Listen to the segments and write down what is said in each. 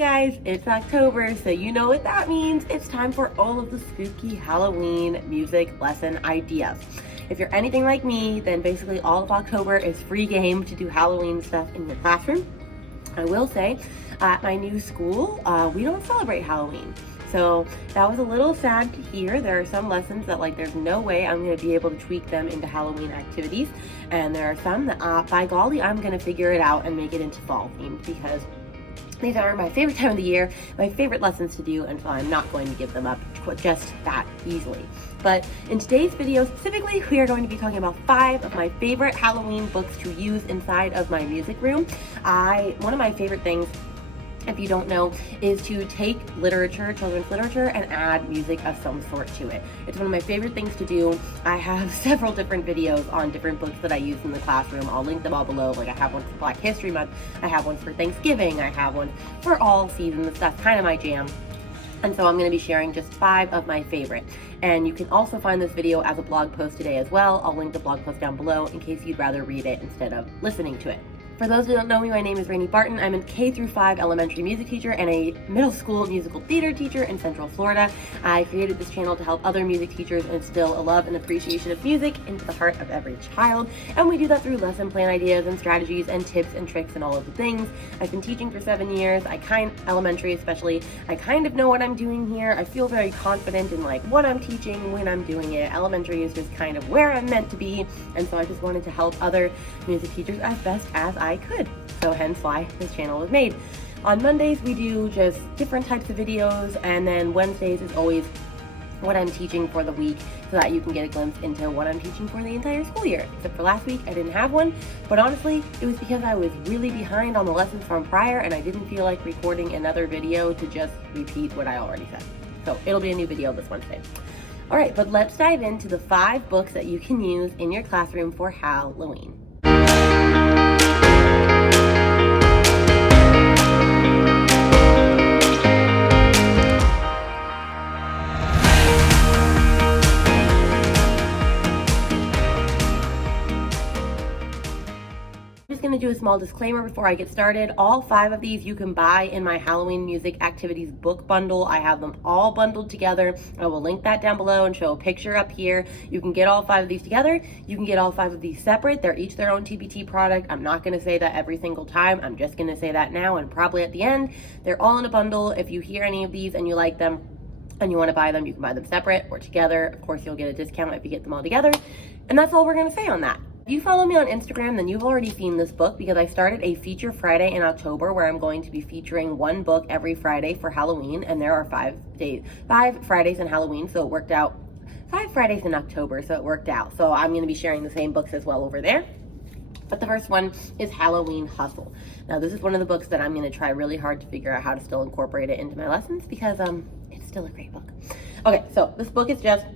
guys, it's October, so you know what that means. It's time for all of the spooky Halloween music lesson ideas. If you're anything like me, then basically all of October is free game to do Halloween stuff in your classroom. I will say, at my new school, we don't celebrate Halloween. So that was a little sad to hear. There are some lessons that there's no way I'm going to be able to tweak them into Halloween activities. And there are some that, by golly, I'm going to figure it out and make it into fall themed, because these are my favorite time of the year, my favorite lessons to do, and so I'm not going to give them up just that easily. But in today's video specifically, we are going to be talking about 5 of my favorite Halloween books to use inside of my music room. One of my favorite things, if you don't know, is to take literature, children's literature, and add music of some sort to it. It's one of my favorite things to do. I have several different videos on different books that I use in the classroom. I'll link them all below. I have one for Black History Month, I have one for Thanksgiving, I have one for all seasons. That's kind of my jam. And so I'm going to be sharing just 5 of my favorite. And you can also find this video as a blog post today as well. I'll link the blog post down below in case you'd rather read it instead of listening to it. For those who don't know me, my name is Rainey Barton. I'm a K-5 elementary music teacher and a middle school musical theater teacher in Central Florida. I created this channel to help other music teachers instill a love and appreciation of music into the heart of every child. And we do that through lesson plan ideas and strategies and tips and tricks and all of the things. I've been teaching for 7 years. Elementary especially, I kind of know what I'm doing here. I feel very confident in what I'm teaching when I'm doing it. Elementary is just kind of where I'm meant to be. And so I just wanted to help other music teachers as best as I could. So hence why this channel was made. On Mondays we do just different types of videos, and then Wednesdays is always what I'm teaching for the week, so that you can get a glimpse into what I'm teaching for the entire school year. Except for last week I didn't have one, but honestly it was because I was really behind on the lessons from prior and I didn't feel like recording another video to just repeat what I already said. So it'll be a new video this Wednesday. Alright, but let's dive into the 5 books that you can use in your classroom for Halloween. Going to do a small disclaimer before I get started. All 5 of these you can buy in my Halloween music activities book bundle. I have them all bundled together. I will link that down below and show a picture up here. You can get all 5 of these together. You can get all 5 of these separate. They're each their own TBT product. I'm not going to say that every single time. I'm just going to say that now and probably at the end. They're all in a bundle. If you hear any of these and you like them and you want to buy them, you can buy them separate or together. Of course, you'll get a discount if you get them all together. And that's all we're going to say on that. If you follow me on Instagram, then you've already seen this book, because I started a feature Friday in October where I'm going to be featuring one book every Friday for Halloween, and there are 5 Fridays in Halloween, so it worked out. 5 Fridays in October, so it worked out. So I'm going to be sharing the same books as well over there. But the first one is Halloween Hustle. Now this is one of the books that I'm going to try really hard to figure out how to still incorporate it into my lessons, because it's still a great book. Okay, so this book is just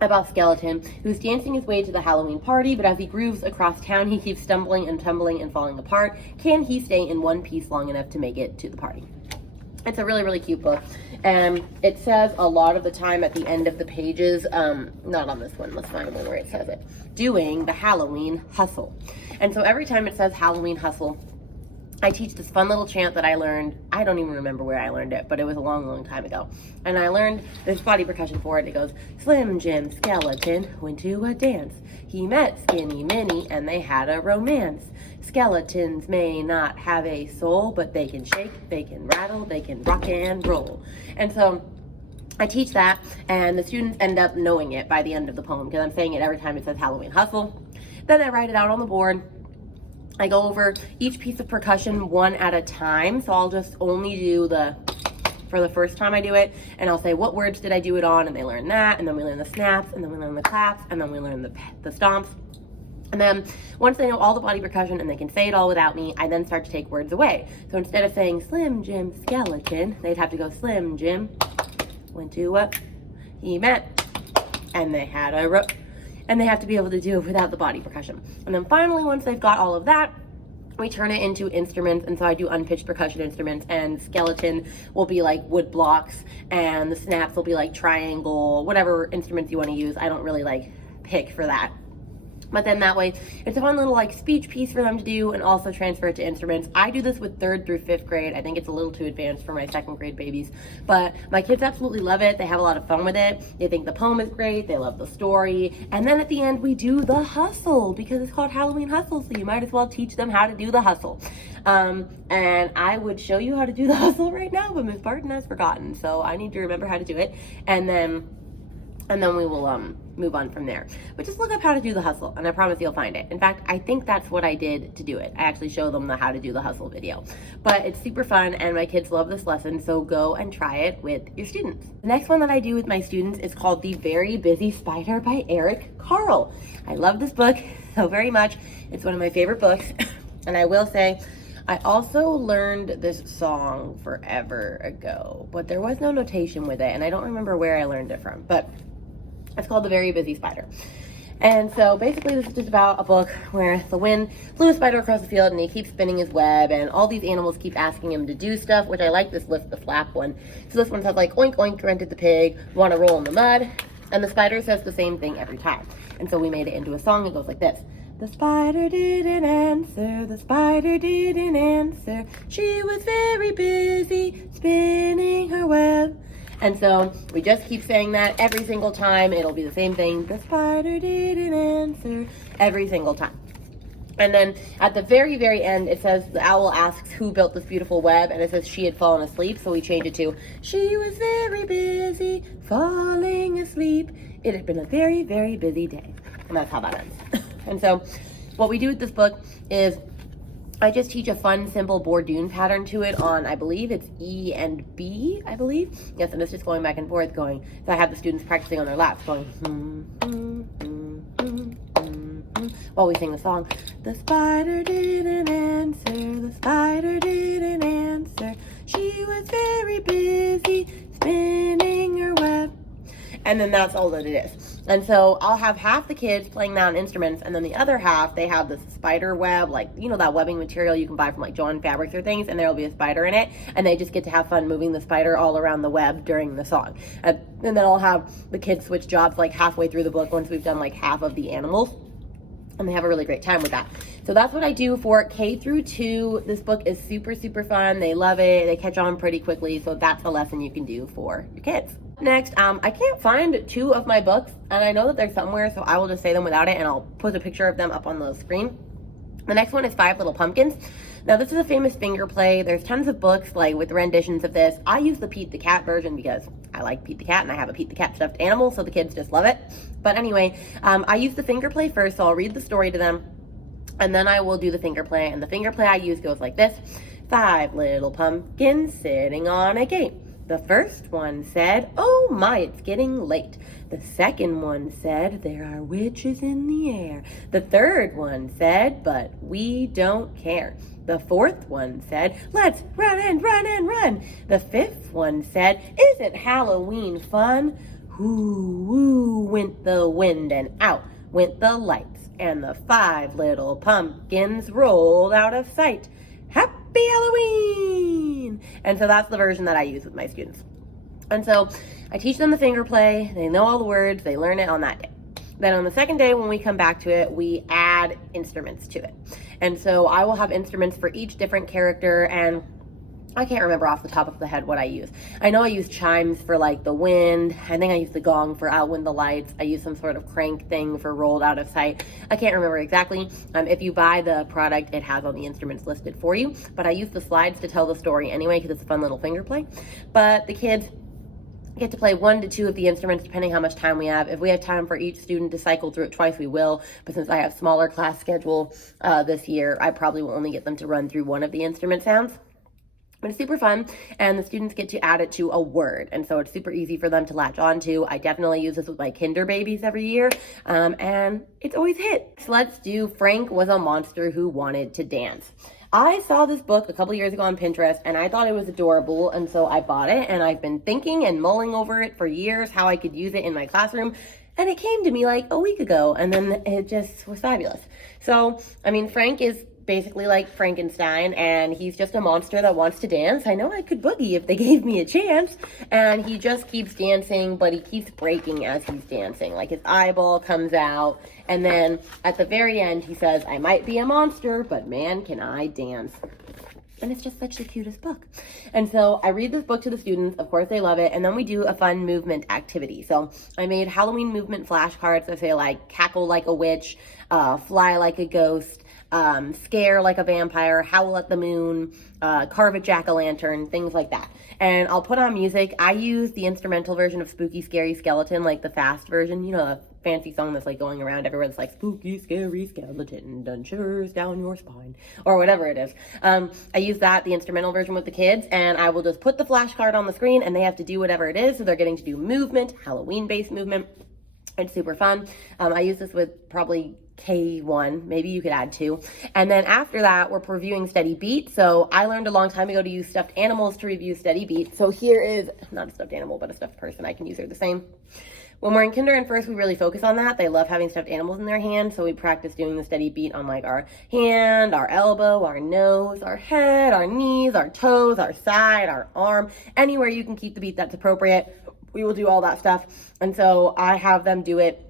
about Skeleton, who's dancing his way to the Halloween party, but as he grooves across town, he keeps stumbling and tumbling and falling apart. Can he stay in one piece long enough to make it to the party? It's a really, really cute book, and it says a lot of the time at the end of the pages, not on this one, let's find one where it says it, doing the Halloween Hustle. And so every time it says Halloween Hustle, I teach this fun little chant that I learned. I don't even remember where I learned it, but it was a long, long time ago. And I learned this body percussion for it. It goes, Slim Jim Skeleton went to a dance. He met Skinny Minnie and they had a romance. Skeletons may not have a soul, but they can shake, they can rattle, they can rock and roll. And so I teach that, and the students end up knowing it by the end of the poem, because I'm saying it every time it says Halloween Hustle. Then I write it out on the board. I go over each piece of percussion one at a time, so I'll just only do for the first time I do it, and I'll say, what words did I do it on? And they learn that, and then we learn the snaps, and then we learn the claps, and then we learn the stomps. And then once they know all the body percussion and they can say it all without me, I then start to take words away. So instead of saying Slim Jim Skeleton, they'd have to go Slim Jim went to a, he met, and they had a and they have to be able to do it without the body percussion. And then finally, once they've got all of that, we turn it into instruments, and so I do unpitched percussion instruments, and skeleton will be like wood blocks, and the snaps will be like triangle, whatever instruments you want to use. I don't really pick for that. But then that way, it's a fun little like speech piece for them to do and also transfer it to instruments. I do this with 3rd through 5th grade. I think it's a little too advanced for my 2nd grade babies. But my kids absolutely love it. They have a lot of fun with it. They think the poem is great. They love the story. And then at the end, we do the hustle because it's called Halloween Hustle. So you might as well teach them how to do the hustle. And I would show you how to do the hustle right now, but Miss Barton has forgotten. So I need to remember how to do it. And then we will move on from there. But just look up how to do the hustle, and I promise you'll find it. In fact, I think that's what I did to do it. I actually show them the how to do the hustle video. But it's super fun, and my kids love this lesson, so go and try it with your students. The next one that I do with my students is called The Very Busy Spider by Eric Carle. I love this book so very much. It's one of my favorite books, and I will say, I also learned this song forever ago, but there was no notation with it, and I don't remember where I learned it from, but it's called The Very Busy Spider. And so basically this is just about a book where the wind flew a spider across the field and he keeps spinning his web and all these animals keep asking him to do stuff, which I like this lift the flap one. So this one says like, oink oink, rented the pig, wanna roll in the mud. And the spider says the same thing every time. And so we made it into a song. It goes like this. The spider didn't answer, the spider didn't answer. She was very busy spinning her web. And so we just keep saying that every single time. It'll be the same thing. The spider didn't answer every single time. And then at the very, very end, it says the owl asks who built this beautiful web, and it says she had fallen asleep. So we change it to she was very busy falling asleep. It had been a very, very busy day. And that's how that ends. And so what we do with this book is I just teach a fun, simple Bourdain pattern to it on, I believe it's E and B, I believe. Yes, and it's just going back and forth going. So I have the students practicing on their laps going, while we sing the song. The spider didn't answer, the spider didn't answer. She was very busy spinning her web. And then that's all that it is. And so I'll have half the kids playing that on instruments, and then the other half, they have this spider web, like, you know, that webbing material you can buy from like John Fabrics or things, and there'll be a spider in it, and they just get to have fun moving the spider all around the web during the song. And then I'll have the kids switch jobs like halfway through the book once we've done like half of the animals, and they have a really great time with that. So that's what I do for K through 2. This book is super, super fun. They love it. They catch on pretty quickly. So that's a lesson you can do for your kids. Next, I can't find 2 of my books, and I know that they're somewhere, so I will just say them without it, and I'll put a picture of them up on the screen. The next one is 5 Little Pumpkins. Now, this is a famous finger play. There's tons of books like with renditions of this. I use the Pete the Cat version because I like Pete the Cat, and I have a Pete the Cat stuffed animal, so the kids just love it. But anyway, I use the finger play first, so I'll read the story to them, and then I will do the finger play. And the finger play I use goes like this. 5 little pumpkins sitting on a gate. The first one said, oh my, it's getting late. The second one said, there are witches in the air. The third one said, but we don't care. The fourth one said, let's run and run and run. The fifth one said, isn't Halloween fun? Whoo, whoo, went the wind and out went the lights. And the 5 little pumpkins rolled out of sight. Happy Halloween! And so that's the version that I use with my students. And so I teach them the finger play. They know all the words. They learn it on that day. Then on the second day, when we come back to it, we add instruments to it. And so I will have instruments for each different character, and I can't remember off the top of the head what I use. I know I use chimes for like the wind. I think I use the gong for out wind the lights. I use some sort of crank thing for rolled out of sight. I can't remember exactly. If you buy the product, it has all the instruments listed for you. But I use the slides to tell the story anyway because it's a fun little finger play. But the kids get to play 1 to 2 of the instruments depending how much time we have. If we have time for each student to cycle through it twice, we will. But since I have smaller class schedule this year, I probably will only get them to run through 1 of the instrument sounds. But it's super fun, and the students get to add it to a word, and so it's super easy for them to latch on to. I definitely use this with my kinder babies every year, and it's always hit. So let's do Frank Was a Monster Who Wanted to Dance. I saw this book a couple years ago on Pinterest, and I thought it was adorable, and so I bought it, and I've been thinking and mulling over it for years, how I could use it in my classroom. And it came to me like a week ago, and then it just was fabulous. So, I mean, Frank is basically like Frankenstein, and he's just a monster that wants to dance. I know I could boogie if they gave me a chance. And he just keeps dancing, but he keeps breaking as he's dancing. Like his eyeball comes out, and then at the very end, he says, "I might be a monster, but man, can I dance." And it's just such the cutest book. And so I read this book to the students. Of course, they love it. And then we do a fun movement activity. So I made Halloween movement flashcards that say like cackle like a witch, fly like a ghost, scare like a vampire, howl at the moon, carve a jack-o'-lantern, things like that. And I'll put on music. I use the instrumental version of Spooky Scary Skeleton, like the fast version, you know, the fancy song that's like going around everywhere that's like spooky scary skeleton done shivers down your spine, or whatever it is. I use that, the instrumental version, with the kids, and I will just put the flashcard on the screen and they have to do whatever it is. So they're getting to do movement, Halloween-based movement. It's super fun. I use this with probably K1, maybe you could add 2. And then after that, we're reviewing steady beat. So I learned a long time ago to use stuffed animals to review steady beat. So here is, not a stuffed animal, but a stuffed person. I can use her the same. When we're in kinder and first, we really focus on that. They love having stuffed animals in their hand, so we practice doing the steady beat on like our hand, our elbow, our nose, our head, our knees, our toes, our side, our arm, anywhere you can keep the beat that's appropriate. We will do all that stuff. And so I have them do it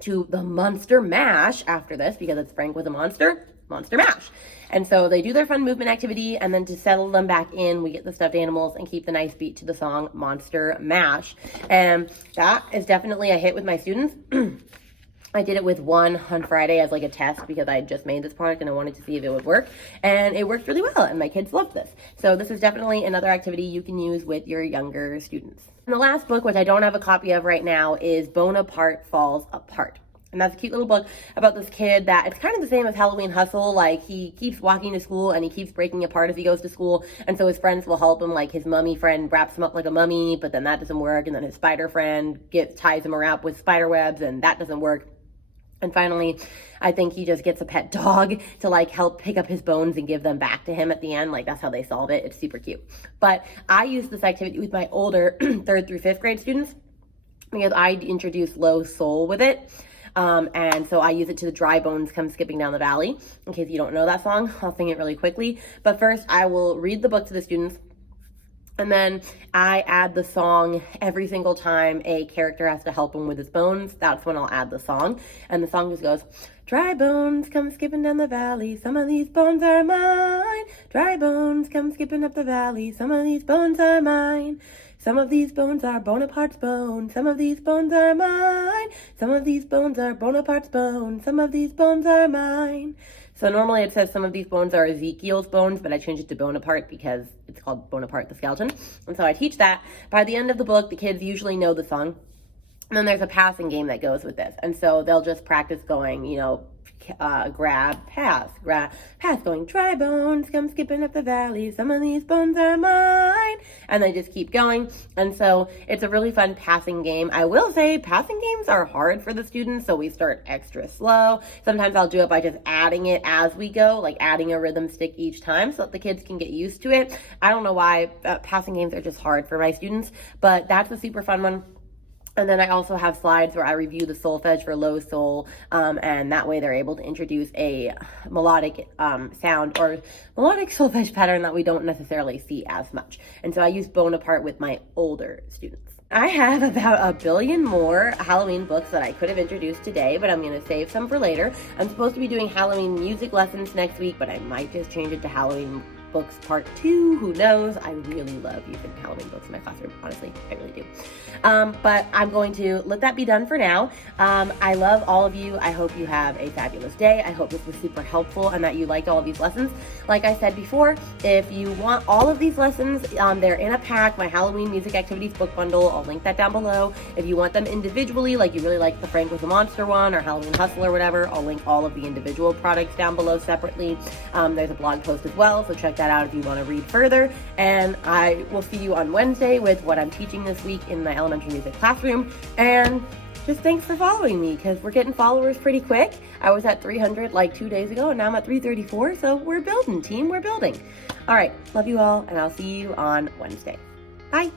to the monster mash after this, because it's Frank with a monster mash. And so they do their fun movement activity, and then to settle them back in, we get the stuffed animals and keep the nice beat to the song Monster Mash. And that is definitely a hit with my students. I did it with one on Friday as like a test because I had just made this product and I wanted to see if it would work. And it worked really well, and my kids loved this. So this is definitely another activity you can use with your younger students. And the last book, which I don't have a copy of right now, is Bonaparte Falls Apart. And that's a cute little book about this kid that it's kind of the same as Halloween Hustle. Like, he keeps walking to school and he keeps breaking apart as he goes to school. And so his friends will help him. Like, his mummy friend wraps him up like a mummy, but then that doesn't work. And then his spider friend ties him around with spider webs, and that doesn't work. And finally, I think he just gets a pet dog to like help pick up his bones and give them back to him at the end. Like, that's how they solve it. It's super cute. But I use this activity with my older 3rd through 5th grade students because I introduce Low Soul with it. And so I use it to the Dry Bones Come Skipping Down the Valley. In case you don't know that song, I'll sing it really quickly. But first, I will read the book to the students. And then I add the song every single time a character has to help him with his bones. That's when I'll add the song. And the song just goes, "Dry bones come skipping down the valley. Some of these bones are mine. Dry bones come skipping up the valley. Some of these bones are mine. Some of these bones are Bonaparte's bones. Some of these bones are mine. Some of these bones are Bonaparte's bones. Some of these bones are mine." So normally it says some of these bones are Ezekiel's bones, but I changed it to Bonaparte because it's called Bonaparte the Skeleton. And so I teach that. By the end of the book, the kids usually know the song. And then there's a passing game that goes with this. And so they'll just practice going, you know, grab, pass, going, "Dry bones come skipping up the valley. Some of these bones are mine." And they just keep going. And so it's a really fun passing game. I will say passing games are hard for the students, so we start extra slow. Sometimes I'll do it by just adding it as we go, like adding a rhythm stick each time so that the kids can get used to it. I don't know why passing games are just hard for my students, but that's a super fun one. And then I also have slides where I review the solfege for Low Soul, and that way they're able to introduce a melodic sound or melodic solfege pattern that we don't necessarily see as much. And so I use Bonaparte with my older students. I have about 1 billion more Halloween books that I could have introduced today, but I'm going to save some for later. I'm supposed to be doing Halloween music lessons next week, but I might just change it to Halloween books part 2. Who knows? I really love using Halloween books in my classroom. Honestly, I really do. But I'm going to let that be done for now. I love all of you. I hope you have a fabulous day. I hope this was super helpful and that you liked all of these lessons. Like I said before, if you want all of these lessons, they're in a pack, my Halloween music activities book bundle. I'll link that down below. If you want them individually, like you really like the Frank with a Monster one or Halloween Hustle or whatever, I'll link all of the individual products down below separately. There's a blog post as well, so check that out if you want to read further. And I will see you on Wednesday with what I'm teaching this week in my elementary music classroom. And just thanks for following me, because we're getting followers pretty quick. I was at 300 like 2 days ago, and now I'm at 334. So we're building, team. We're building. All right. Love you all, and I'll see you on Wednesday. Bye.